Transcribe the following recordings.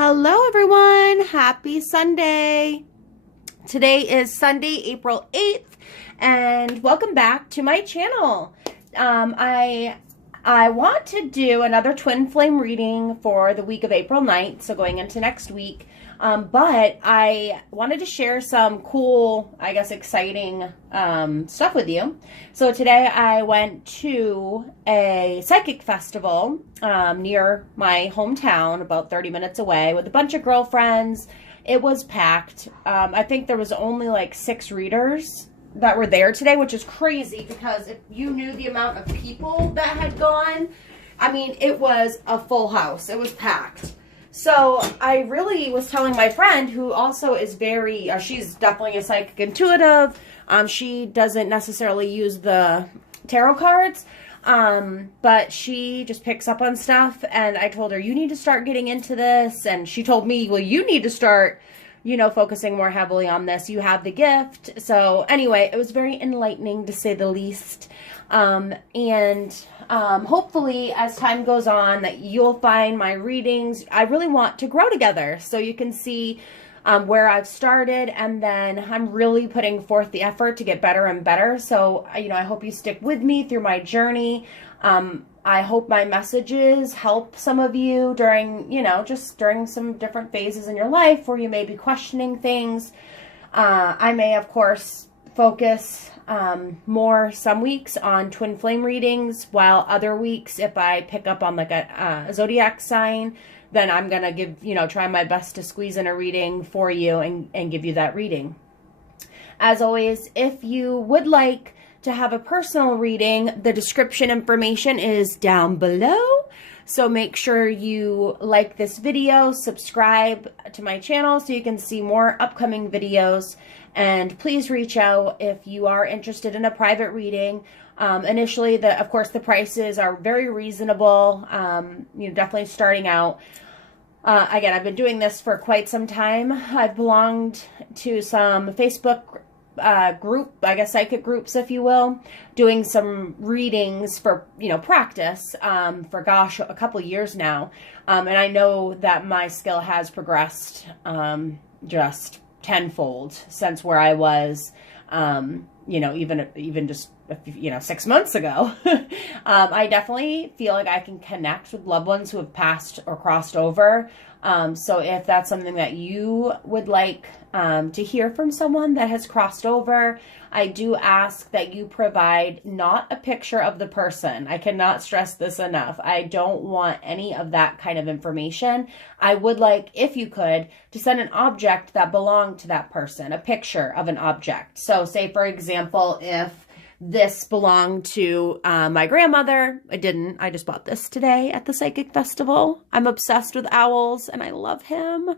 Hello everyone, happy Sunday. Today is Sunday, April 8th, and welcome back to my channel. I want to do another twin flame reading for the week of April 9th, so going into next week. But I wanted to share some cool, I guess, exciting stuff with you. So today I went to a psychic festival near my hometown, about 30 minutes away, with a bunch of girlfriends. It was packed. I think there was only like 6 readers that were there today, which is crazy because if you knew the amount of people that had gone, I mean, it was a full house. It was packed. So I really was telling my friend, who also is very, she's definitely a psychic intuitive. She doesn't necessarily use the tarot cards, but she just picks up on stuff. And I told her, you need to start getting into this. And she told me, well, you need to start, focusing more heavily on this. You have the gift. So anyway, it was very enlightening, to say the least. Hopefully as time goes on that you'll find my readings, I really want to grow together, so you can see where I've started, and then I'm really putting forth the effort to get better and better. So, I hope you stick with me through my journey. I hope my messages help some of you during, just during some different phases in your life where you may be questioning things. I may, of course, focus more some weeks on twin flame readings, while other weeks, if I pick up on like a zodiac sign, then I'm going to give, try my best to squeeze in a reading for you and give you that reading. As always, if you would like to have a personal reading, the description information is down below. So make sure you like this video, subscribe to my channel so you can see more upcoming videos, and please reach out if you are interested in a private reading. Initially, of course, the prices are very reasonable, definitely starting out. Again, I've been doing this for quite some time. I've belonged to some Facebook group, I guess psychic groups, if you will, doing some readings for, practice for, gosh, a couple years now. And I know that my skill has progressed just tenfold since where I was, even just 6 months ago. I definitely feel like I can connect with loved ones who have passed or crossed over. So if that's something that you would like to hear from someone that has crossed over, I do ask that you provide not a picture of the person. I cannot stress this enough. I don't want any of that kind of information. I would like, if you could, to send an object that belonged to that person, a picture of an object. So say, for example, if this belonged to my grandmother. I didn't. I just bought this today at the psychic festival. I'm obsessed with owls and I love him.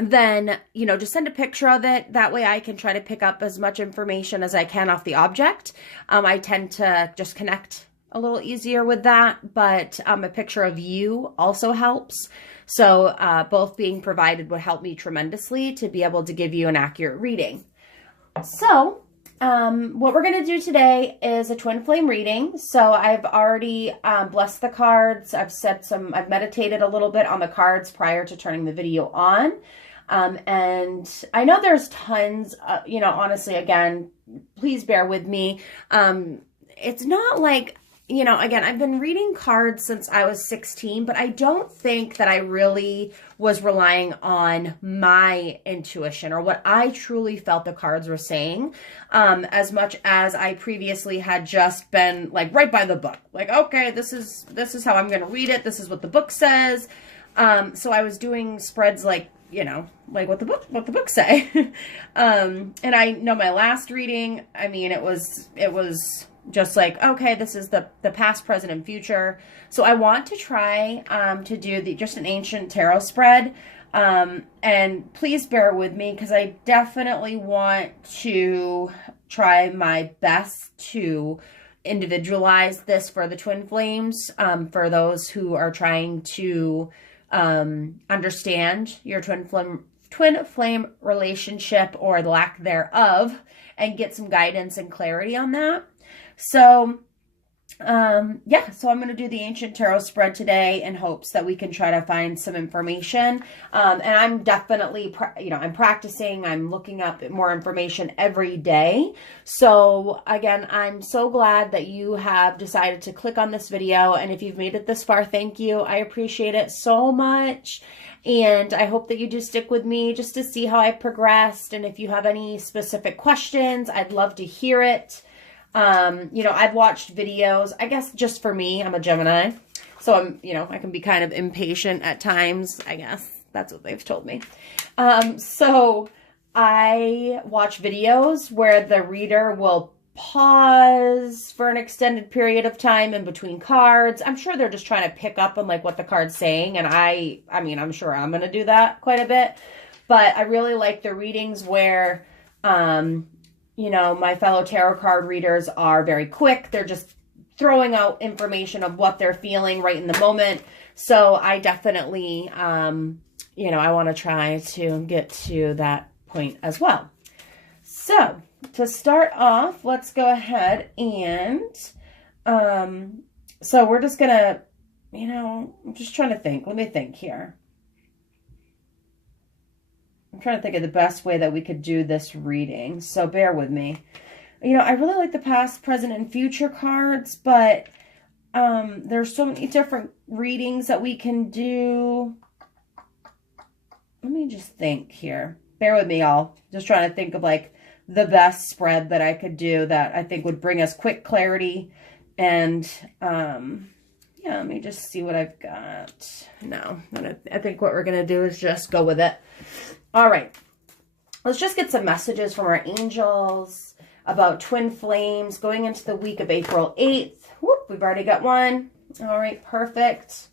Then, just send a picture of it. That way I can try to pick up as much information as I can off the object. I tend to just connect a little easier with that, but a picture of you also helps. So both being provided would help me tremendously to be able to give you an accurate reading. So what we're going to do today is a twin flame reading. So I've already blessed the cards. I've meditated a little bit on the cards prior to turning the video on. And I know there's tons, honestly, again, please bear with me. It's not like, again, I've been reading cards since I was 16, but I don't think that I really was relying on my intuition or what I truly felt the cards were saying, as much as I previously had just been like right by the book. Like, okay, this is how I'm going to read it. This is what the book says. So I was doing spreads like, like what the books say. And I know my last reading, I mean, it was just like, okay, this is the past, present, and future. So I want to try to do just an ancient tarot spread. And please bear with me because I definitely want to try my best to individualize this for the twin flames, for those who are trying to understand your twin flame relationship or the lack thereof, and get some guidance and clarity on that. So Yeah, so I'm going to do the Ancient Tarot spread today in hopes that we can try to find some information. And I'm definitely, I'm practicing, I'm looking up more information every day. So again, I'm so glad that you have decided to click on this video. And if you've made it this far, thank you. I appreciate it so much. And I hope that you do stick with me just to see how I progressed. And if you have any specific questions, I'd love to hear it. I've watched videos, I guess just for me, I'm a Gemini, so I can be kind of impatient at times, I guess. That's what they've told me. So I watch videos where the reader will pause for an extended period of time in between cards. I'm sure they're just trying to pick up on like what the card's saying. And I'm sure I'm going to do that quite a bit, but I really like the readings where, my fellow tarot card readers are very quick. They're just throwing out information of what they're feeling right in the moment. So I definitely, I want to try to get to that point as well. So to start off, let's go ahead and, so we're just going to, I'm just trying to think. Let me think here. I'm trying to think of the best way that we could do this reading, so bear with me. I really like the past, present, and future cards, but there's so many different readings that we can do. Let me just think here. Bear with me, y'all. Just trying to think of like the best spread that I could do that I think would bring us quick clarity. And yeah, let me just see what I've got. No, I think what we're going to do is just go with it. All right, let's just get some messages from our angels about twin flames going into the week of April 8th. Whoop, we've already got one. All right, perfect.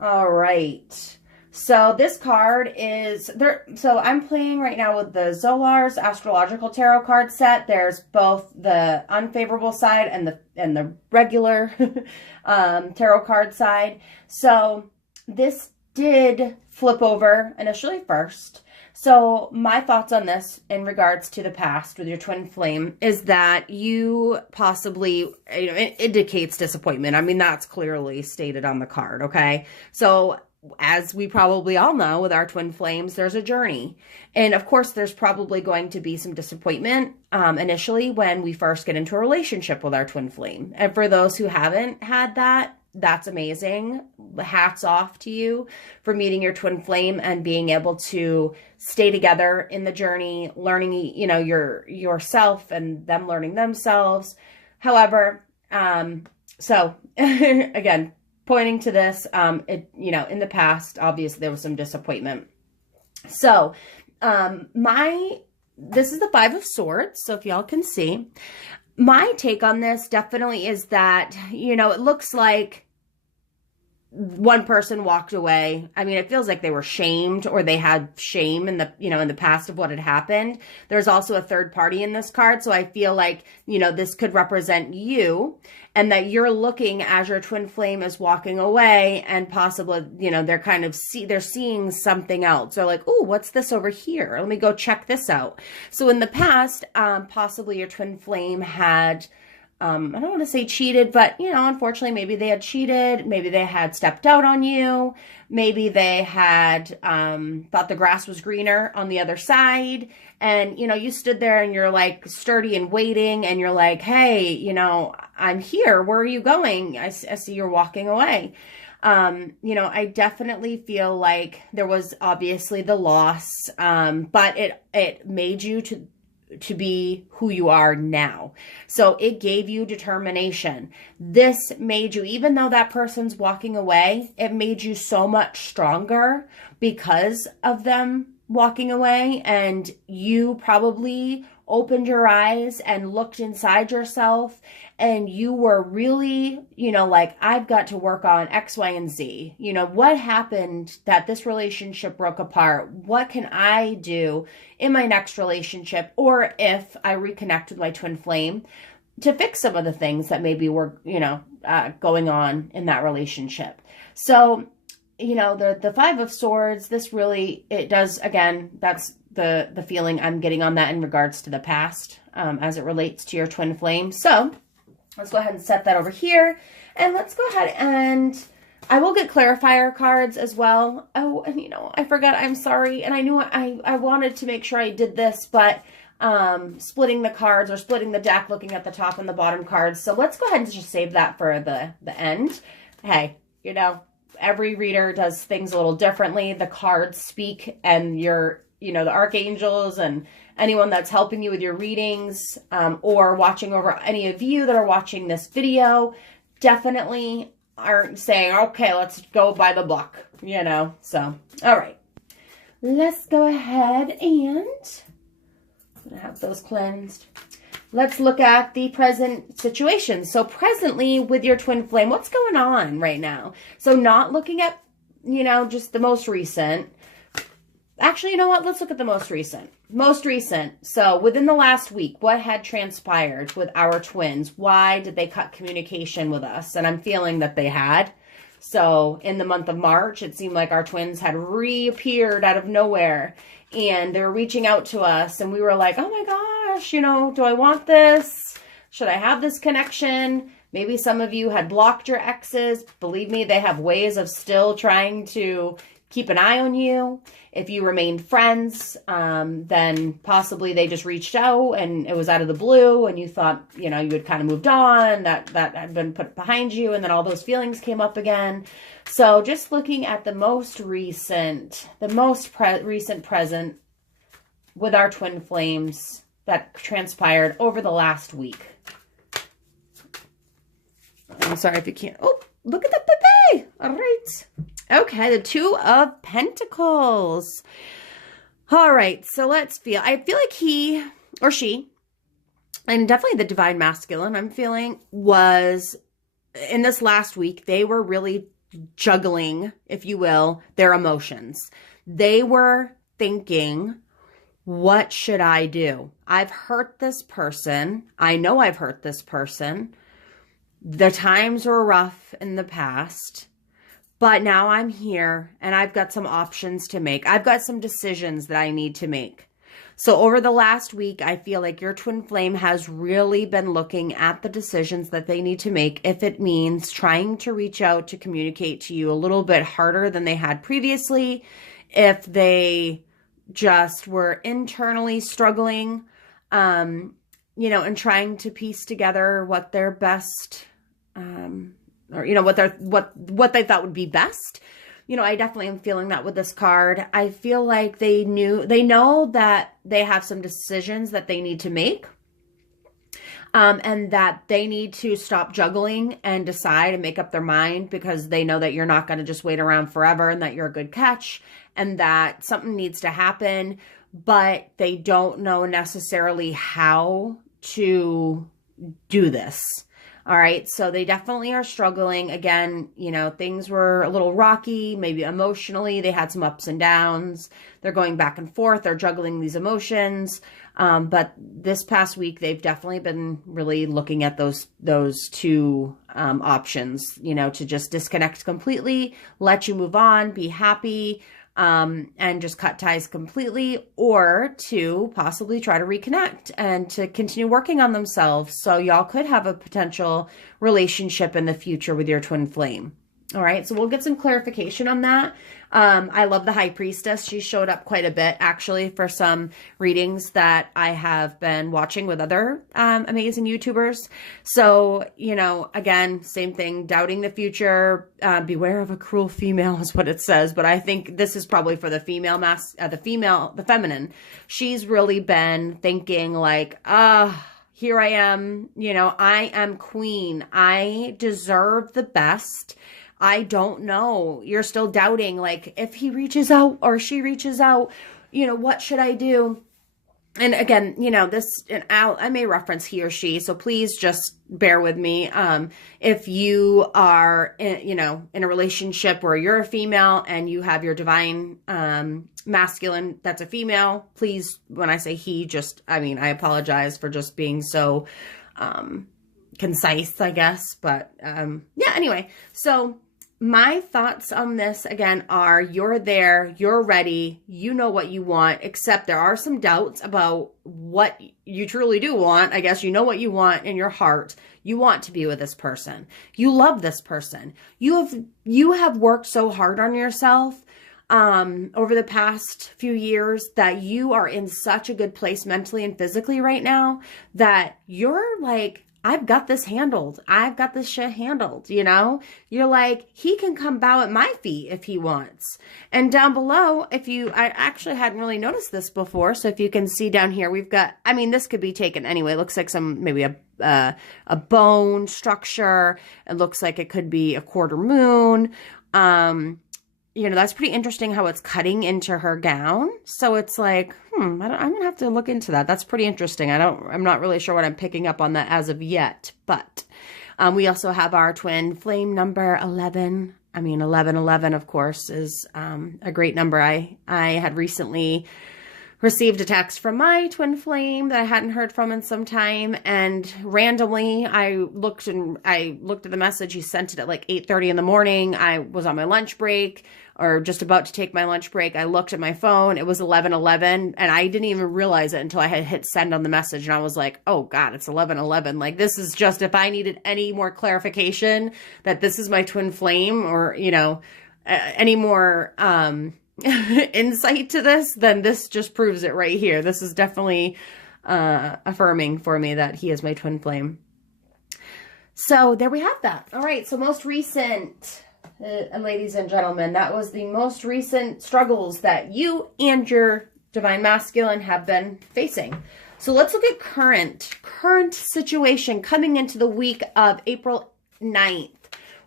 All right, so this card is there. So I'm playing right now with the Zolar's Astrological Tarot card set. There's both the unfavorable side and the regular tarot card side. So this did flip over initially first. So my thoughts on this in regards to the past with your twin flame is that you possibly, it indicates disappointment. I mean, that's clearly stated on the card, okay? So as we probably all know with our twin flames, there's a journey. And of course, there's probably going to be some disappointment initially when we first get into a relationship with our twin flame. And for those who haven't had that, that's amazing. Hats off to you for meeting your twin flame and being able to stay together in the journey, learning, yourself and them learning themselves. However, so again, pointing to this, in the past, obviously there was some disappointment. So, this is the Five of Swords. So if y'all can see, my take on this definitely is that, it looks like one person walked away. I mean, it feels like they were shamed or they had shame in the past of what had happened. There's also a third party in this card. So I feel like, this could represent you and that you're looking as your twin flame is walking away and possibly, they're seeing something else. They're like, oh, what's this over here? Let me go check this out. So in the past, possibly your twin flame had, I don't want to say cheated, but, unfortunately, maybe they had cheated. Maybe they had stepped out on you. Maybe they had thought the grass was greener on the other side. And, you stood there and you're like sturdy and waiting and you're like, hey, I'm here. Where are you going? I see you're walking away. I definitely feel like there was obviously the loss, but it made you to be who you are now. So it gave you determination. This made you, even though that person's walking away, it made you so much stronger because of them walking away. And you probably opened your eyes and looked inside yourself and you were really, like, I've got to work on X, Y, and Z. What happened that this relationship broke apart? What can I do in my next relationship? Or if I reconnect with my twin flame to fix some of the things that maybe were, going on in that relationship. So, the Five of Swords, this really, it does, again, that's the feeling I'm getting on that in regards to the past, as it relates to your twin flame. So Let's go ahead and set that over here. And let's go ahead and I will get clarifier cards as well. Oh, and you know, I forgot, I'm sorry. And I knew I wanted to make sure I did this, but splitting the cards or splitting the deck, looking at the top and the bottom cards. So let's go ahead and just save that for the end. Hey, you know, every reader does things a little differently. The cards speak, and your, you know, the archangels and anyone that's helping you with your readings, or watching over, any of you that are watching this video definitely aren't saying, okay, let's go by the book, you know. So, all right, let's go ahead and I'm gonna have those cleansed. Let's look at the present situation. So presently with your twin flame, what's going on right now? So not looking at, you know, just the most recent. Actually, you know what? Let's look at the most recent. Most recent. So within the last week, what had transpired with our twins? Why did they cut communication with us? And I'm feeling that they had. So in the month of March, it seemed like our twins had reappeared out of nowhere. And they were reaching out to us. And we were like, oh my gosh, you know, do I want this? Should I have this connection? Maybe some of you had blocked your exes. Believe me, they have ways of still trying to keep an eye on you. If you remained friends, then possibly they just reached out and it was out of the blue and you thought, you know, you had kind of moved on, that had been put behind you, and then all those feelings came up again. So just looking at the most recent, recent present with our twin flames that transpired over the last week. I'm sorry if you can't. Oh, look at the baby. All right. Okay, the Two of Pentacles. All right, so let's feel. I feel like he or she, and definitely the divine masculine, I'm feeling, was in this last week, they were really juggling, if you will, their emotions. They were thinking, what should I do? I've hurt this person. I know I've hurt this person. The times were rough in the past. But now I'm here and I've got some options to make. I've got some decisions that I need to make. So over the last week, I feel like your twin flame has really been looking at the decisions that they need to make. If it means trying to reach out to communicate to you a little bit harder than they had previously, if they just were internally struggling, you know, and trying to piece together what their best, or, you know, what they thought would be best. You know, I definitely am feeling that with this card. I feel like they know that they have some decisions that they need to make, and that they need to stop juggling and decide and make up their mind, because they know that you're not going to just wait around forever and that you're a good catch and that something needs to happen, but they don't know necessarily how to do this. All right, so they definitely are struggling. Again, you know, things were a little rocky, maybe emotionally. They had some ups and downs. They're going back and forth. They're juggling these emotions. But this past week, they've definitely been really looking at those two options, you know, to just disconnect completely, let you move on, be happy, and just cut ties completely, or to possibly try to reconnect and to continue working on themselves. So y'all could have a potential relationship in the future with your twin flame. All right, so we'll get some clarification on that. I love the High Priestess. She showed up quite a bit, actually, for some readings that I have been watching with other amazing YouTubers. So, you know, again, same thing, doubting the future, beware of a cruel female is what it says. But I think this is probably for the female, the feminine. She's really been thinking like, here I am, you know, I am queen. I deserve the best. I don't know. You're still doubting, like, if he reaches out or she reaches out, you know, what should I do? And again, you know, this, and I may reference he or she, so please just bear with me. If you are, you know, in a relationship where you're a female and you have your divine masculine that's a female, please, when I say he, just, I mean, I apologize for just being so concise, I guess. But yeah, anyway, so My thoughts on this again are you're there, you're ready, you know what you want, except there are some doubts about what you truly do want. I guess you know what you want in your heart. You want to be with this person. You love this person. You have worked so hard on yourself over the past few years that you are in such a good place mentally and physically right now that you're like, I've got this handled. I've got this shit handled, you know? You're like, he can come bow at my feet if he wants. And down below, I actually hadn't really noticed this before. So if you can see down here, we've got, I mean, this could be taken anyway. It looks like maybe a bone structure. It looks like it could be a quarter moon. You know, that's pretty interesting how it's cutting into her gown. So it's like, I'm going to have to look into that. That's pretty interesting. I'm not really sure what I'm picking up on that as of yet, but we also have our Twinflame number 11. I mean, 1111, of course, is a great number. I had recently received a text from my Twinflame that I hadn't heard from in some time, and randomly I looked at the message. He sent it at like 8:30 in the morning. I was on my lunch break, or just about to take my lunch break. I looked at my phone. It was 11:11, and I didn't even realize it until I had hit send on the message, and I was like, oh God, it's 11:11. Like, this is just, if I needed any more clarification that this is my Twinflame, or, you know, any more insight to this, then this just proves it right here. This is definitely affirming for me that he is my Twinflame. So there we have that. All right, so most recent, ladies and gentlemen, that was the most recent struggles that you and your divine masculine have been facing. So let's look at current situation coming into the week of April 9th.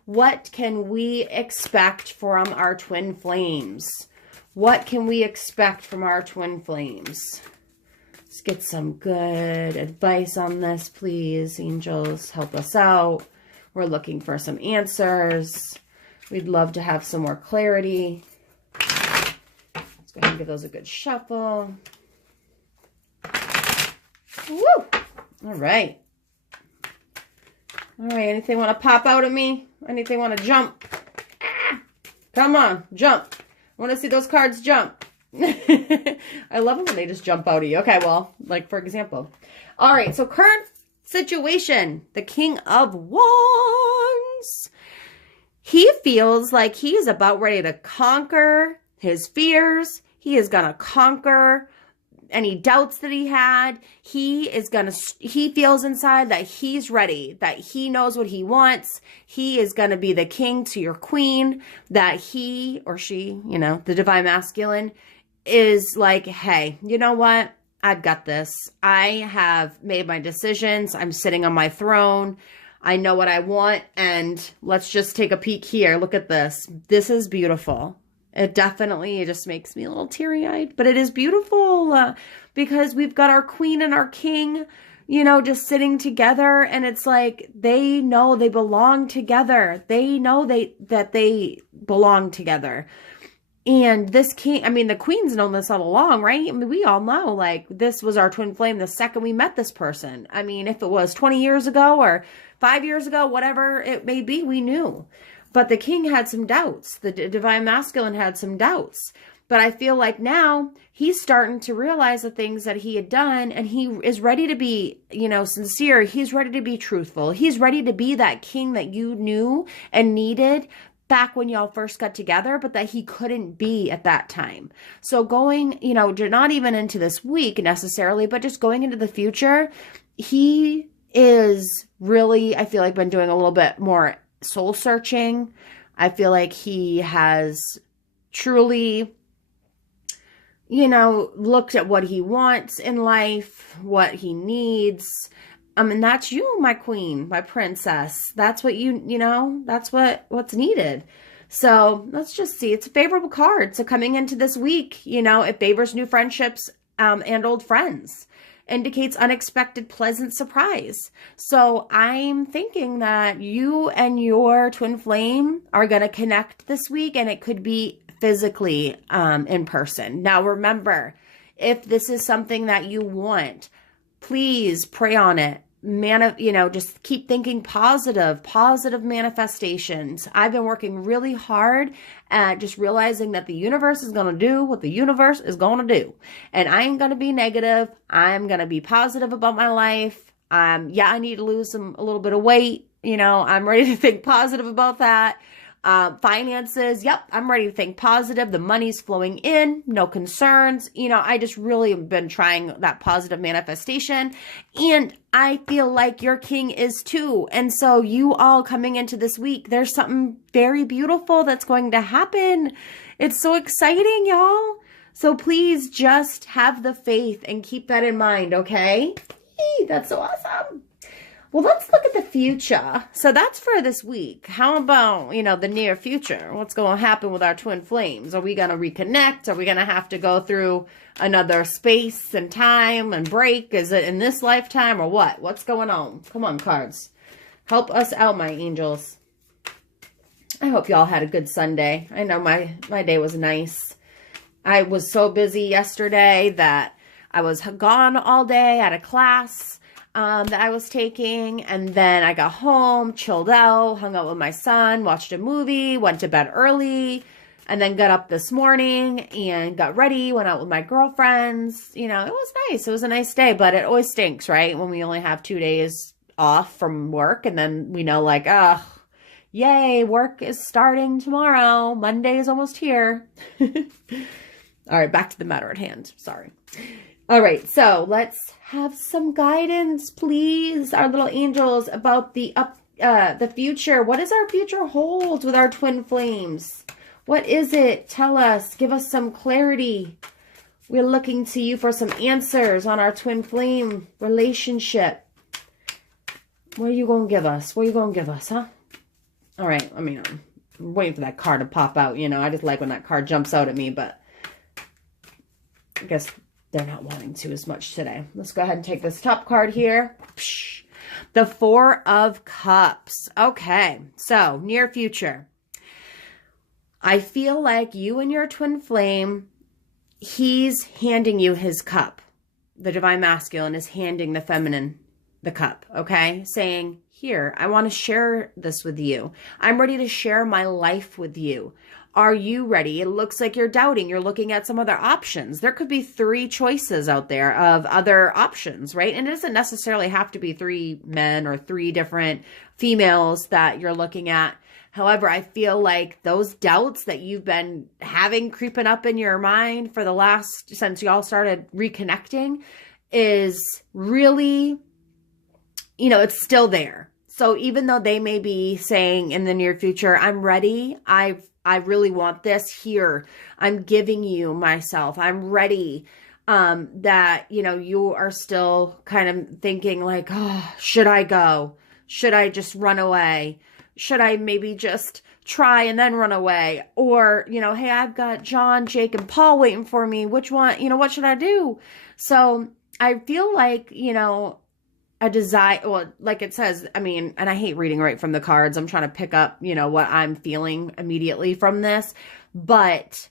What can we expect from our twin flames? What can we expect from our twin flames? Let's get some good advice on this, please. Angels, help us out. We're looking for some answers. We'd love to have some more clarity. Let's go ahead and give those a good shuffle. Woo! All right. All right, anything want to pop out of me? Anything want to jump? Ah, come on, jump. I want to see those cards jump. I love it when they just jump out of you. Okay, well, like for example. All right, so current situation, the King of Wands. He feels like he is about ready to conquer his fears. He is going to conquer any doubts that he had. He feels inside that he's ready, that he knows what he wants. He is going to be the king to your queen, that he or she, you know, the divine masculine is like, hey, you know what? I've got this. I have made my decisions. I'm sitting on my throne. I know what I want. And let's just take a peek here. Look at this. This is beautiful. It just makes me a little teary-eyed, but it is beautiful because we've got our queen and our king, you know, just sitting together, and it's like they know they belong together. They know that they belong together. And this king, I mean, the queen's known this all along, right? I mean, we all know, like, this was our twin flame the second we met this person. I mean, if it was 20 years ago or 5 years ago, whatever it may be, we knew. But the king had some doubts. The divine masculine had some doubts. But I feel like now he's starting to realize the things that he had done, and he is ready to be, you know, sincere. He's ready to be truthful. He's ready to be that king that you knew and needed back when y'all first got together, but that he couldn't be at that time. So going, you know, not even into this week necessarily, but just going into the future, he is really, I feel like, been doing a little bit more soul searching. I feel like he has truly, you know, looked at what he wants in life, what he needs. And that's you, my queen, my princess. That's what you know, that's what's needed. So let's just see. It's a favorable card. So coming into this week, you know, it favors new friendships and old friends. Indicates unexpected pleasant surprise. So I'm thinking that you and your twin flame are going to connect this week, and it could be physically in person. Now remember, if this is something that you want, please pray on it. just keep thinking positive manifestations. I've been working really hard at just realizing that the universe is going to do what the universe is going to do. And I ain't going to be negative. I'm going to be positive about my life. I need to lose a little bit of weight. I'm ready to think positive about that. Finances. Yep. I'm ready to think positive. The money's flowing in, no concerns. I just really have been trying that positive manifestation, and I feel like your king is too. And so you all coming into this week, there's something very beautiful that's going to happen. It's so exciting, y'all. So please just have the faith and keep that in mind. Okay. Yay, that's so awesome. Well, let's look at the future. So that's for this week. How about, the near future? What's going to happen with our twin flames? Are we going to reconnect? Are we going to have to go through another space and time and break? Is it in this lifetime or what? What's going on? Come on, cards. Help us out, my angels. I hope y'all had a good Sunday. I know my day was nice. I was so busy yesterday that I was gone all day at a class that I was taking, and then I got home, chilled out, hung out with my son, watched a movie, went to bed early, and then got up this morning and got ready, went out with my girlfriends. It was nice. It was a nice day, but it always stinks, right? When we only have 2 days off from work, and then we know yay, work is starting tomorrow. Monday is almost here. All right, back to the matter at hand. Sorry. All right, so let's have some guidance, please, our little angels, about the future. What does our future hold with our twin flames? What is it? Tell us. Give us some clarity. We're looking to you for some answers on our twin flame relationship. What are you going to give us? What are you going to give us, huh? All right, I'm waiting for that card to pop out. I just like when that card jumps out at me, but I guess they're not wanting to as much today. Let's go ahead and take this top card here. The Four of Cups. Okay, so near future. I feel like you and your twin flame, he's handing you his cup. The divine masculine is handing the feminine the cup, okay? Saying, here, I want to share this with you. I'm ready to share my life with you. Are you ready? It looks like you're doubting. You're looking at some other options. There could be 3 choices out there of other options, right? And it doesn't necessarily have to be 3 men or 3 different females that you're looking at. However, I feel like those doubts that you've been having creeping up in your mind for since y'all started reconnecting is really, it's still there. So even though they may be saying in the near future, I'm ready, I really want this here. I'm giving you myself. I'm ready. That, you are still kind of thinking like, oh, should I go? Should I just run away? Should I maybe just try and then run away? Or, hey, I've got John, Jake, and Paul waiting for me. Which one, what should I do? So I feel like, a desire, well, like it says, and I hate reading right from the cards. I'm trying to pick up, what I'm feeling immediately from this, but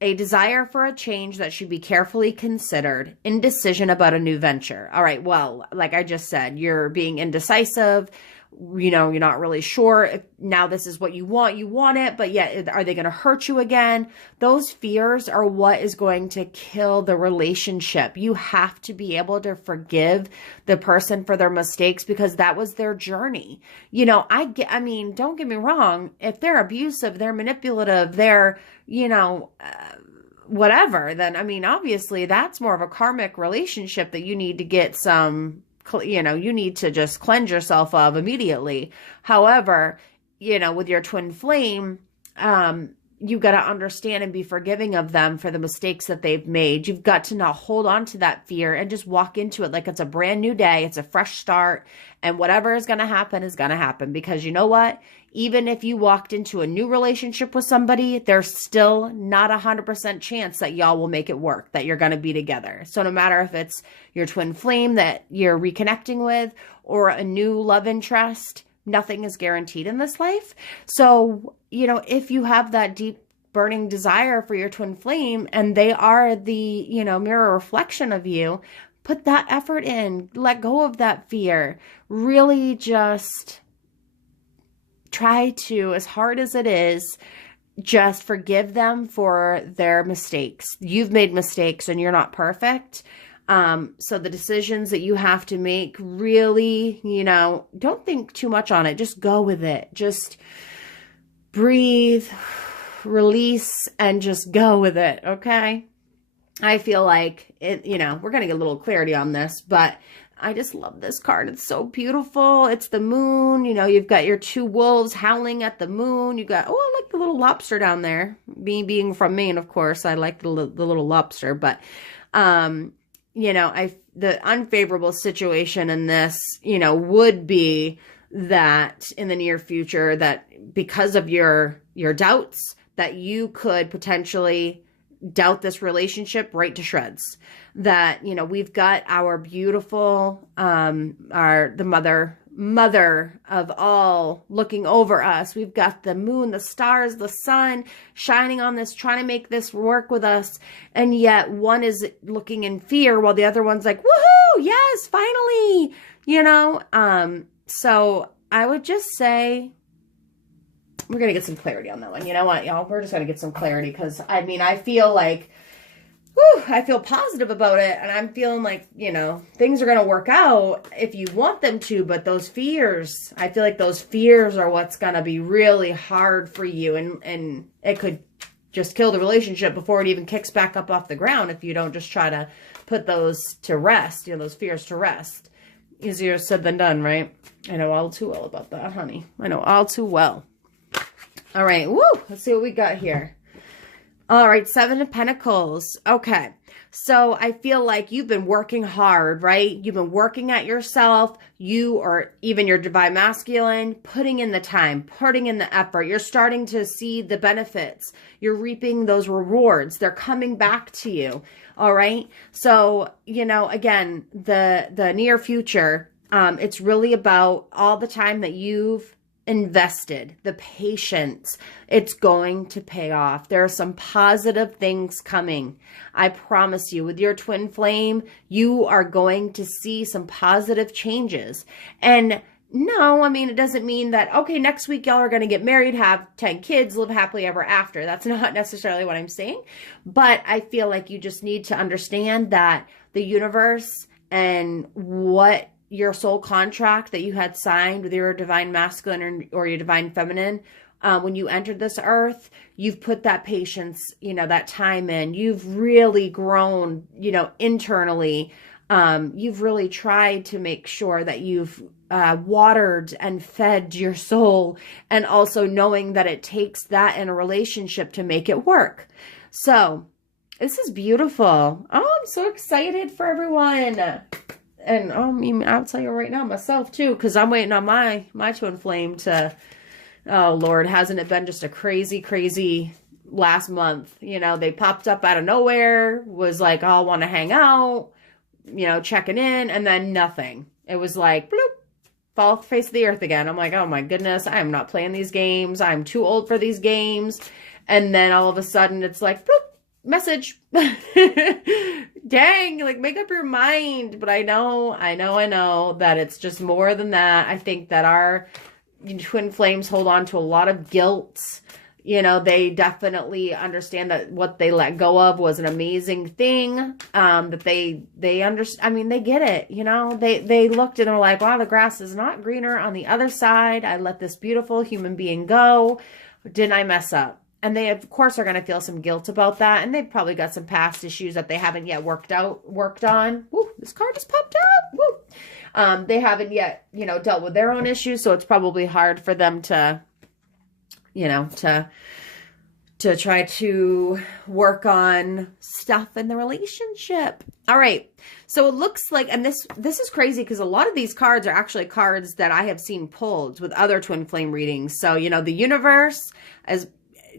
a desire for a change that should be carefully considered, indecision about a new venture. All right, well, like I just said, you're being indecisive. You're not really sure if now this is what you want it, but yet are they going to hurt you again? Those fears are what is going to kill the relationship. You have to be able to forgive the person for their mistakes because that was their journey. Don't get me wrong. If they're abusive, they're manipulative, they're, whatever, then, obviously that's more of a karmic relationship that you need to get some, you need to just cleanse yourself of immediately. However, with your twin flame, you've got to understand and be forgiving of them for the mistakes that they've made. You've got to not hold on to that fear and just walk into it like it's a brand new day. It's a fresh start, and whatever is going to happen is going to happen, because you know what? Even if you walked into a new relationship with somebody, there's still not 100% chance that y'all will make it work, that you're going to be together. So no matter if it's your twin flame that you're reconnecting with or a new love interest, nothing is guaranteed in this life. So, if you have that deep burning desire for your twin flame and they are the, mirror reflection of you, put that effort in. Let go of that fear. Really just try to, as hard as it is, just forgive them for their mistakes. You've made mistakes and you're not perfect. So the decisions that you have to make, really, you know, don't think too much on it. Just go with it. Just breathe, release, and just go with it. Okay. I feel like it, you know, we're going to get a little clarity on this, but I just love this card. It's so beautiful. It's the moon. You know, you've got your two wolves howling at the moon. You got, oh, I like the little lobster down there. Me being from Maine, of course, I like the little lobster. But, you know, the unfavorable situation in this, you know, would be that in the near future, that because of your doubts, that you could potentially doubt this relationship right to shreds. That, you know, we've got our beautiful, the mother of all looking over us. We've got the moon, the stars, the sun shining on this, trying to make this work with us. And yet one is looking in fear while the other one's like, woohoo, yes, finally, you know? So I would just say, we're going to get some clarity on that one. You know what, y'all? We're just going to get some clarity because, I mean, I feel like, I feel positive about it. And I'm feeling like, you know, things are going to work out if you want them to. But those fears, I feel like those fears are what's going to be really hard for you. And it could just kill the relationship before it even kicks back up off the ground if you don't just try to put those to rest, you know, those fears to rest. Easier said than done, right? I know all too well about that, honey. I know all too well. All right, woo, let's see what we got here. All right, Seven of Pentacles. Okay, so I feel like you've been working hard, right? You've been working at yourself. You, or even your divine masculine, putting in the time, putting in the effort. You're starting to see the benefits. You're reaping those rewards. They're coming back to you, all right? So, you know, again, the near future, it's really about all the time that you've invested, the patience. It's going to pay off. There are some positive things coming. I promise you, with your twin flame, you are going to see some positive changes. And no, I mean, it doesn't mean that, okay, next week y'all are going to get married, have 10 kids, live happily ever after. That's not necessarily what I'm saying. But I feel like you just need to understand that the universe and what your soul contract that you had signed with your divine masculine or your divine feminine, when you entered this earth, you've put that patience, you know, that time in. You've really grown, you know, internally. You've really tried to make sure that you've watered and fed your soul, and also knowing that it takes that in a relationship to make it work. So this is beautiful. Oh, I'm so excited for everyone. And I mean, I'll tell you right now, myself too, because I'm waiting on my twin flame to, oh Lord, hasn't it been just a crazy last month? You know, they popped up out of nowhere, was like, oh, I want to hang out, you know, checking in, and then nothing. It was like, bloop, fall off the face of the earth again. I'm like, oh my goodness, I am not playing these games. I'm too old for these games. And then all of a sudden it's like, bloop, message. Dang, like, make up your mind. But I know that it's just more than that. I think that our twin flames hold on to a lot of guilt. You know, they definitely understand that what they let go of was an amazing thing. That they understand. I mean, they get it. You know, they looked and they're like, wow, the grass is not greener on the other side. I let this beautiful human being go. Didn't I mess up? And they, of course, are going to feel some guilt about that. And they've probably got some past issues that they haven't yet worked on. Woo, this card just popped up. Woo. They haven't yet, you know, dealt with their own issues. So it's probably hard for them to, you know, to try to work on stuff in the relationship. All right. So it looks like, and this is crazy because a lot of these cards are actually cards that I have seen pulled with other twin flame readings. So, you know, the universe, as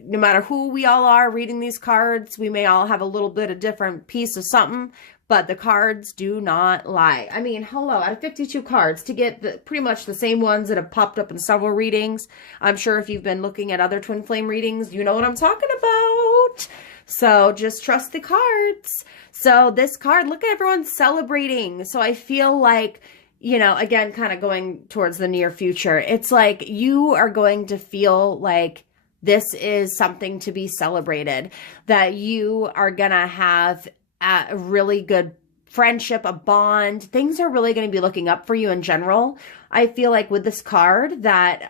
no matter who we all are reading these cards, we may all have a little bit of different piece of something, but the cards do not lie. I mean, hello, out of 52 cards, to get pretty much the same ones that have popped up in several readings. I'm sure if you've been looking at other twin flame readings, you know what I'm talking about. So just trust the cards. So this card, look at everyone celebrating. So I feel like, you know, again, kind of going towards the near future, it's like you are going to feel like this is something to be celebrated, that you are going to have a really good friendship, a bond. Things are really going to be looking up for you in general. I feel like with this card that,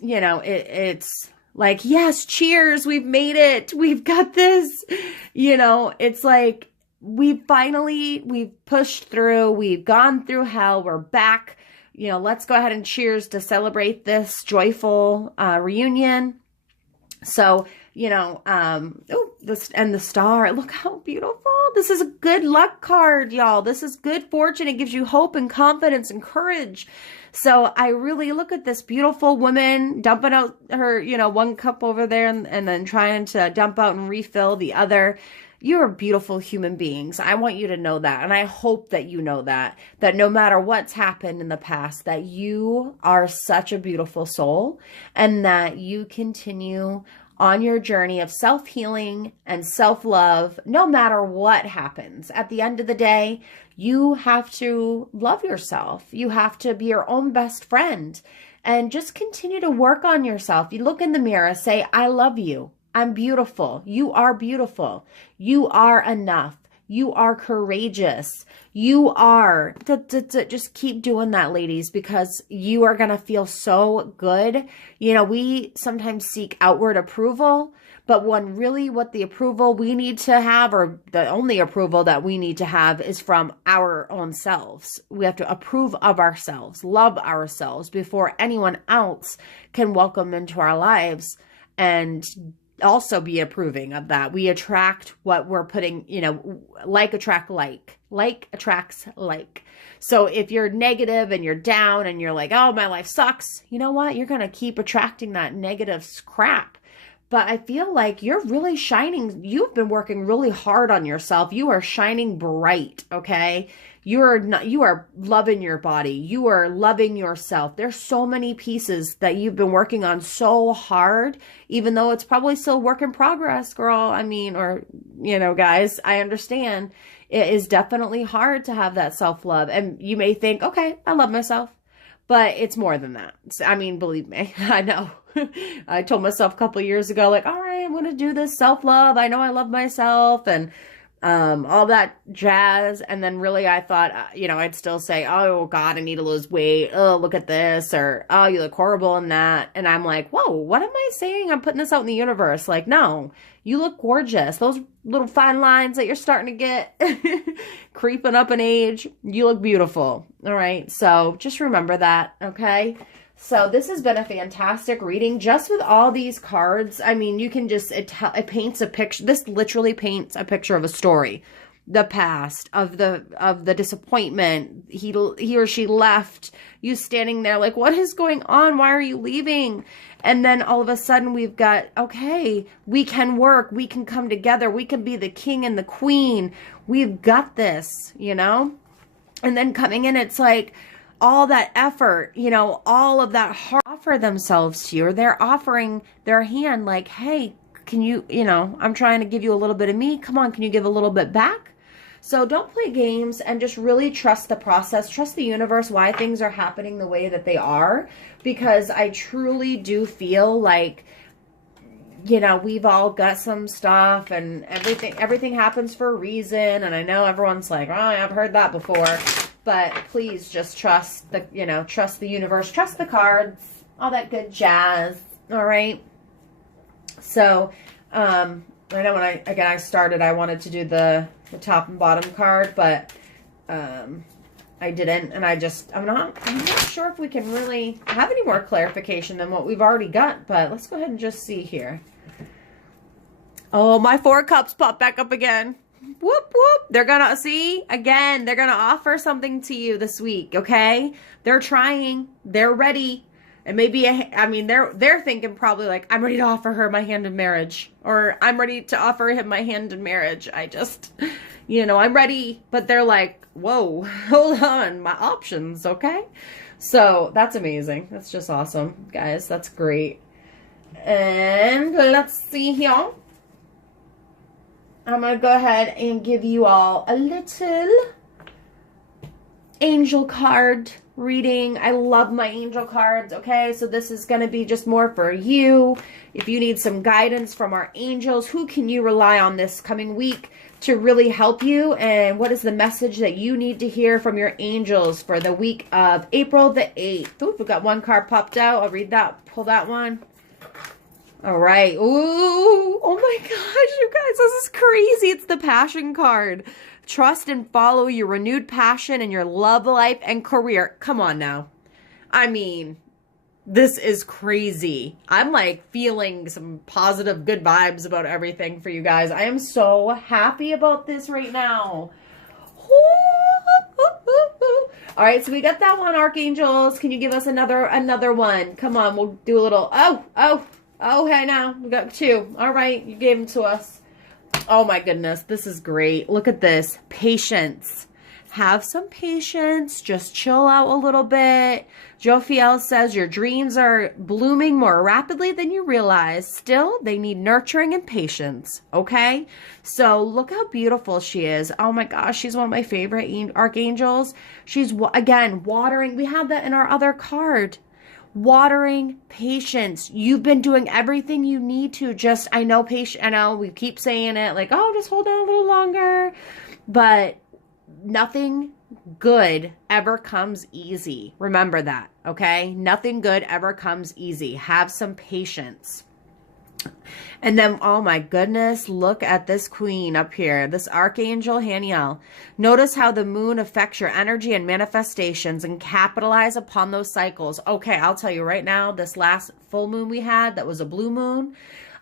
you know, it's like, yes, cheers, we've made it. We've got this, you know, it's like we've pushed through, we've gone through hell, we're back, you know, let's go ahead and cheers to celebrate this joyful reunion. So, you know, this and the star, look how beautiful. This is a good luck card, y'all. This is good fortune. It gives you hope and confidence and courage. So I really look at this beautiful woman dumping out her, you know, one cup over there and then trying to dump out and refill the other. You are beautiful human beings. I want you to know that. And I hope that you know that no matter what's happened in the past, that you are such a beautiful soul and that you continue on your journey of self-healing and self-love, no matter what happens. At the end of the day, you have to love yourself. You have to be your own best friend and just continue to work on yourself. You look in the mirror, say, I love you. I'm beautiful. You are beautiful. You are enough. You are courageous. You are, just keep doing that, ladies, because you are going to feel so good. You know, we sometimes seek outward approval, but what the approval we need to have, or the only approval that we need to have, is from our own selves. We have to approve of ourselves, love ourselves before anyone else can welcome into our lives and also be approving of that. We attract what we're putting, you know, like attract like attracts like. So if you're negative and you're down and you're like, oh, my life sucks, you know what? You're going to keep attracting that negative crap. But I feel like you're really shining. You've been working really hard on yourself. You are shining bright. Okay. You are loving your body. You are loving yourself. There's so many pieces that you've been working on so hard, even though it's probably still work in progress, girl. I mean, or, you know, guys, I understand it is definitely hard to have that self-love. And you may think, okay, I love myself, but it's more than that. I mean, believe me, I know. I told myself a couple of years ago, like, all right, I'm going to do this self-love. I know I love myself and all that jazz. And then really I thought, you know, I'd still say, oh God, I need to lose weight. Oh, look at this. Or, oh, you look horrible in that. And I'm like, whoa, what am I saying? I'm putting this out in the universe. Like, no, you look gorgeous. Those little fine lines that you're starting to get creeping up in age, you look beautiful. All right. So just remember that. Okay. So this has been a fantastic reading just with all these cards. I mean, you can just, it paints a picture. This literally paints a picture of a story, the past, of the disappointment. He or she left, you standing there like, what is going on? Why are you leaving? And then all of a sudden we've got, okay, we can work. We can come together. We can be the king and the queen. We've got this, you know? And then coming in, it's like, all that effort, you know, all of that heart offer themselves to you, or they're offering their hand like, hey, can you, you know, I'm trying to give you a little bit of me. Come on, can you give a little bit back? So don't play games and just really trust the process, trust the universe, why things are happening the way that they are, because I truly do feel like, you know, we've all got some stuff and everything happens for a reason. And I know everyone's like, oh, I've heard that before. But please just trust the, you know, trust the universe, trust the cards, all that good jazz. All right. So, I know when I started, I wanted to do the top and bottom card, but, I didn't. And I'm not sure if we can really have any more clarification than what we've already got, but let's go ahead and just see here. Oh, my 4 cups popped back up again. Whoop, whoop. They're gonna, see, again, they're gonna offer something to you this week, okay? They're trying. They're ready. And maybe, I mean, they're thinking probably like, I'm ready to offer her my hand in marriage. Or I'm ready to offer him my hand in marriage. I just, you know, I'm ready. But they're like, whoa, hold on, my options, okay? So that's amazing. That's just awesome, guys. That's great. And let's see here. I'm going to go ahead and give you all a little angel card reading. I love my angel cards, okay? So this is going to be just more for you. If you need some guidance from our angels, who can you rely on this coming week to really help you? And what is the message that you need to hear from your angels for the week of April the 8th? Ooh, we've got one card popped out. I'll read that. Pull that one. All right. Ooh, oh my gosh, you guys, this is crazy. It's the Passion card. Trust and follow your renewed passion in your love life and career. Come on now. I mean, this is crazy. I'm like feeling some positive, good vibes about everything for you guys. I am so happy about this right now. All right, so we got that one, Archangels. Can you give us another one? Come on, we'll do a little, oh, hey now, we got two. All right, you gave them to us. Oh my goodness, this is great. Look at this. Patience. Have some patience. Just chill out a little bit. Jophiel says your dreams are blooming more rapidly than you realize. Still, they need nurturing and patience. Okay? So look how beautiful she is. Oh my gosh, she's one of my favorite archangels. She's, again, watering. We have that in our other card. Watering patience. You've been doing everything you need to. Just, I know we keep saying it like, oh, just hold on a little longer. But nothing good ever comes easy. Remember that, okay? Nothing good ever comes easy. Have some patience. And then, oh my goodness, look at this queen up here, this Archangel Haniel. Notice how the moon affects your energy and manifestations and capitalize upon those cycles. Okay, I'll tell you right now, this last full moon we had, that was a blue moon,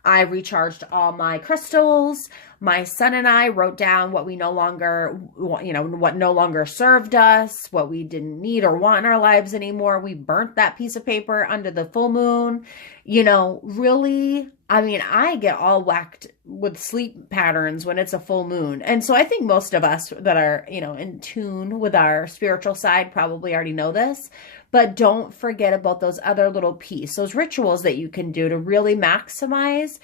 I recharged all my crystals. My son and I wrote down what we no longer, what no longer served us, what we didn't need or want in our lives anymore. We burnt that piece of paper under the full moon. Really, I mean, I get all whacked with sleep patterns when it's a full moon. And so I think most of us that are, in tune with our spiritual side probably already know this. But don't forget about those other little pieces, those rituals that you can do to really maximize,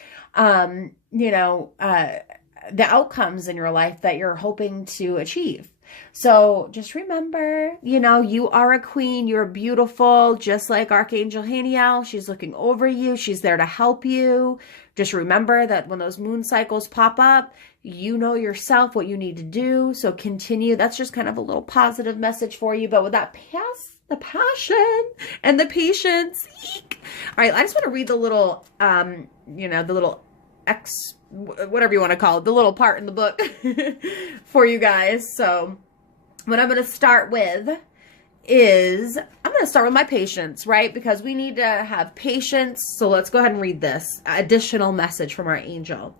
the outcomes in your life that you're hoping to achieve. So just remember, you are a queen. You're beautiful, just like Archangel Haniel. She's looking over you. She's there to help you. Just remember that when those moon cycles pop up, you know yourself what you need to do. So continue. That's just kind of a little positive message for you. But with that the passion and the patience. Eek. All right, I just want to read the little, the little whatever you want to call it, the little part in the book for you guys. So what I'm going to start with is, I'm going to start with my patience, right? Because we need to have patience. So let's go ahead and read this additional message from our angel.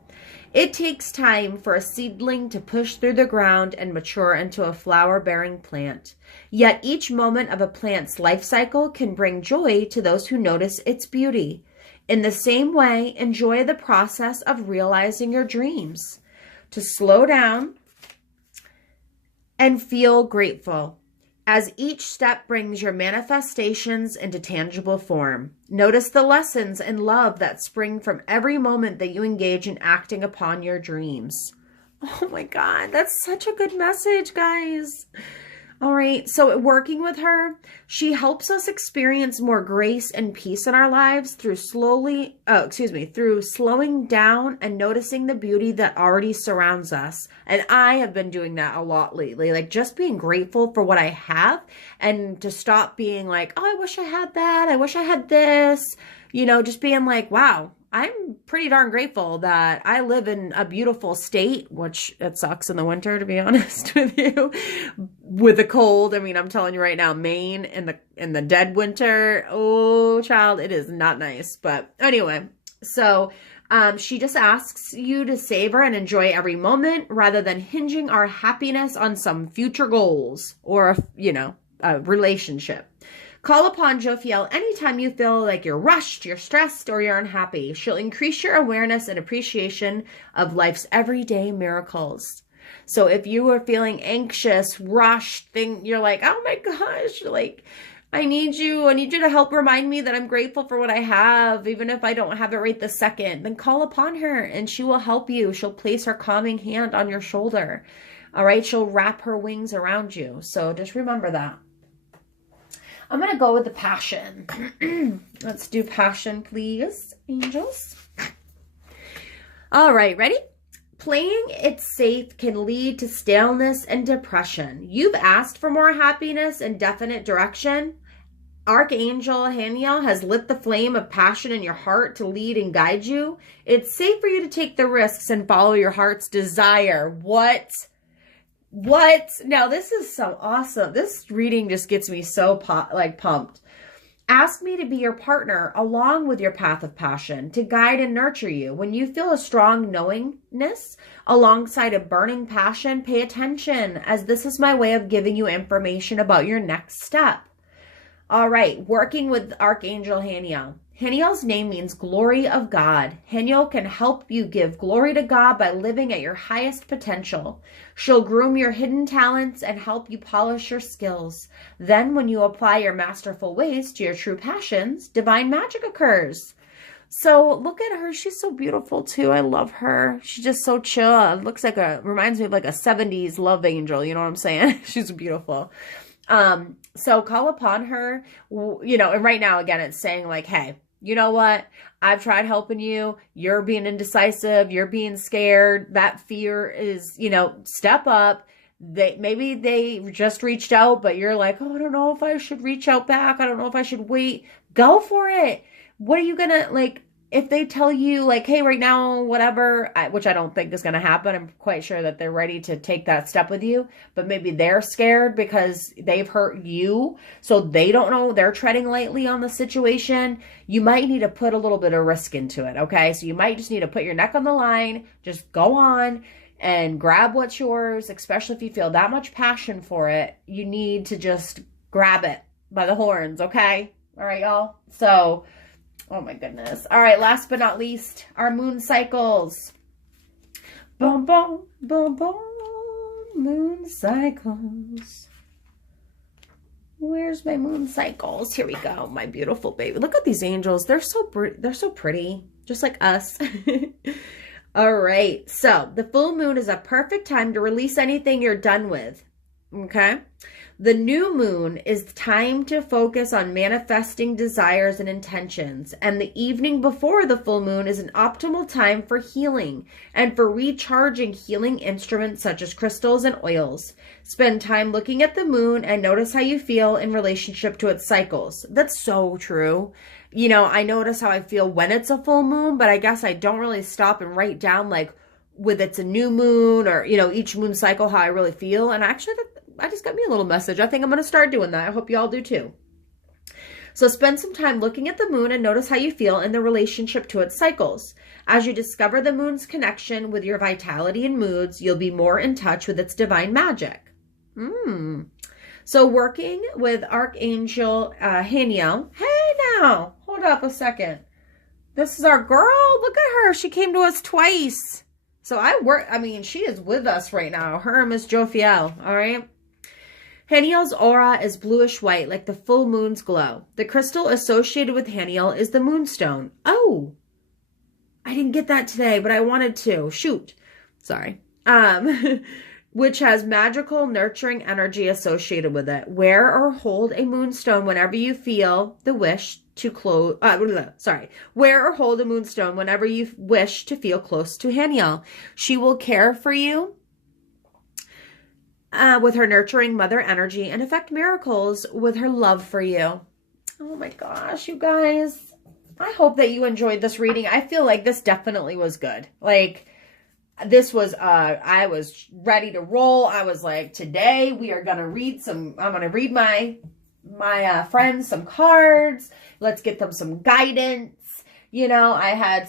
It takes time for a seedling to push through the ground and mature into a flower-bearing plant. Yet each moment of a plant's life cycle can bring joy to those who notice its beauty. In the same way, enjoy the process of realizing your dreams. To slow down and feel grateful as each step brings your manifestations into tangible form. Notice the lessons and love that spring from every moment that you engage in acting upon your dreams. Oh my God, that's such a good message, guys. All right, so working with her, she helps us experience more grace and peace in our lives through slowing down and noticing the beauty that already surrounds us. And I have been doing that a lot lately, like just being grateful for what I have and to stop being like, oh, I wish I had that. I wish I had this, just being like, wow, I'm pretty darn grateful that I live in a beautiful state, which it sucks in the winter, to be honest with you, with the cold. I mean, I'm telling you right now, Maine in the dead winter, oh child, it is not nice. But anyway, so she just asks you to savor and enjoy every moment rather than hinging our happiness on some future goals or, a relationship. Call upon Jophiel anytime you feel like you're rushed, you're stressed, or you're unhappy. She'll increase your awareness and appreciation of life's everyday miracles. So if you are feeling anxious, rushed, you're like, oh my gosh, like I need you. I need you to help remind me that I'm grateful for what I have, even if I don't have it right this second. Then call upon her and she will help you. She'll place her calming hand on your shoulder. All right. She'll wrap her wings around you. So just remember that. I'm going to go with the passion. Let's do passion, please, angels. All right. Ready? Playing it safe can lead to staleness and depression. You've asked for more happiness and definite direction. Archangel Haniel has lit the flame of passion in your heart to lead and guide you. It's safe for you to take the risks and follow your heart's desire. What? Now, this is so awesome. This reading just gets me so pumped. Ask me to be your partner along with your path of passion, to guide and nurture you. When you feel a strong knowingness alongside a burning passion, pay attention, as this is my way of giving you information about your next step. All right, working with Archangel Haniel. Haniel's name means glory of God. Haniel can help you give glory to God by living at your highest potential. She'll groom your hidden talents and help you polish your skills. Then when you apply your masterful ways to your true passions, divine magic occurs. So look at her. She's so beautiful too. I love her. She's just so chill. It looks like reminds me of like a 70s love angel. You know what I'm saying? She's beautiful. So call upon her, and right now, again, it's saying like, hey, you know what? I've tried helping you. You're being indecisive. You're being scared. That fear is, step up. Maybe they just reached out, but you're like, oh, I don't know if I should reach out back. I don't know if I should wait. Go for it. What are you going to if they tell you like, hey, right now, whatever, which I don't think is going to happen. I'm quite sure that they're ready to take that step with you, but maybe they're scared because they've hurt you. So they don't know, they're treading lightly on the situation. You might need to put a little bit of risk into it. Okay. So you might just need to put your neck on the line, just go on and grab what's yours, especially if you feel that much passion for it. You need to just grab it by the horns. Okay. All right, y'all. So, oh my goodness. All right, last but not least, our moon cycles. Boom, boom, boom, boom. Moon cycles. Where's my moon cycles? Here we go, my beautiful baby. Look at these angels. They're so pretty, just like us. All right, so the full moon is a perfect time to release anything you're done with. Okay? The new moon is time to focus on manifesting desires and intentions. And the evening before the full moon is an optimal time for healing and for recharging healing instruments such as crystals and oils. Spend time looking at the moon and notice how you feel in relationship to its cycles. That's so true. I notice how I feel when it's a full moon, but I guess I don't really stop and write down like with it's a new moon or, each moon cycle, how I really feel. And actually, I just got me a little message. I think I'm going to start doing that. I hope you all do too. So spend some time looking at the moon and notice how you feel in the relationship to its cycles. As you discover the moon's connection with your vitality and moods, you'll be more in touch with its divine magic. So working with Archangel Haniel. Hey now, hold up a second. This is our girl. Look at her. She came to us twice. So she is with us right now. Her and Miss Jophiel. All right. Haniel's aura is bluish white, like the full moon's glow. The crystal associated with Haniel is the moonstone. Oh, I didn't get that today, but I wanted to. Shoot. Sorry. Which has magical, nurturing energy associated with it. Wear or hold a moonstone whenever you feel the wish to Wear or hold a moonstone whenever you wish to feel close to Haniel. She will care for you with her nurturing mother energy and effect miracles with her love for you. Oh my gosh, you guys. I hope that you enjoyed this reading. I feel like this definitely was good. This was, I was ready to roll. I was like, today we are going to I'm going to read my friends some cards. Let's get them some guidance. I had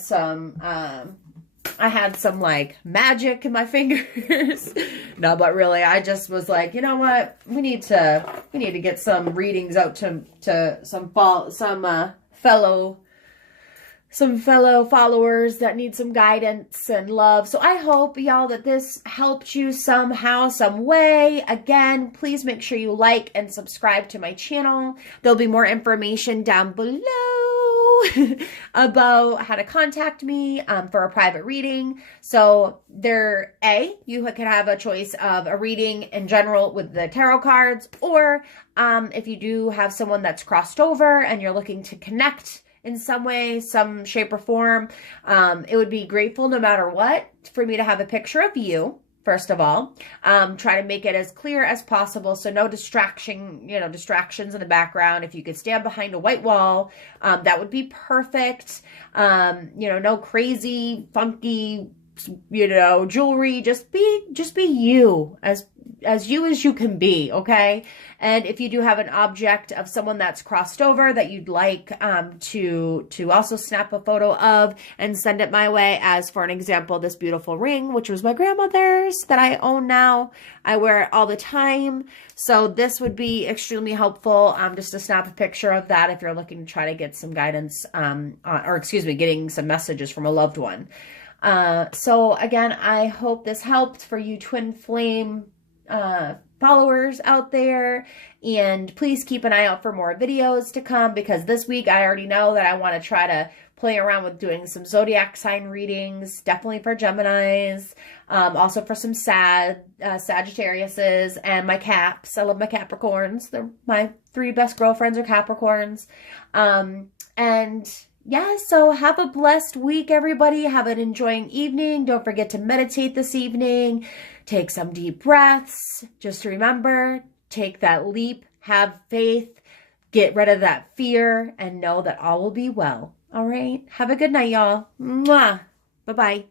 some like magic in my fingers. No, but really, I just was like, you know what? We need to get some readings out to some fellow some fellow followers that need some guidance and love. So I hope, y'all, that this helped you somehow, some way. Again, please make sure you like and subscribe to my channel. There'll be more information down below about how to contact me for a private reading. So you can have a choice of a reading in general with the tarot cards, or if you do have someone that's crossed over and you're looking to connect in some way, some shape or form, it would be grateful no matter what for me to have a picture of you. First of all, try to make it as clear as possible, so no distractions in the background. If you could stand behind a white wall, that would be perfect. No crazy, funky, jewelry. Just be you, as you can be, okay? And if you do have an object of someone that's crossed over that you'd like to also snap a photo of and send it my way, as for an example, this beautiful ring, which was my grandmother's that I own now. I wear it all the time. So this would be extremely helpful, just to snap a picture of that if you're looking to try to get some guidance, getting some messages from a loved one. So again, I hope this helped for you Twinflame followers out there, and please keep an eye out for more videos to come, because this week I already know that I want to try to play around with doing some zodiac sign readings, definitely for Geminis, also for some Sagittariuses, and my Caps. I love my Capricorns. They're my 3 best girlfriends are Capricorns. And yeah, so have a blessed week, everybody. Have an enjoying evening. Don't forget to meditate this evening. Take some deep breaths. Just remember, take that leap, have faith, get rid of that fear, and know that all will be well. All right? Have a good night, y'all. Mwah. Bye-bye.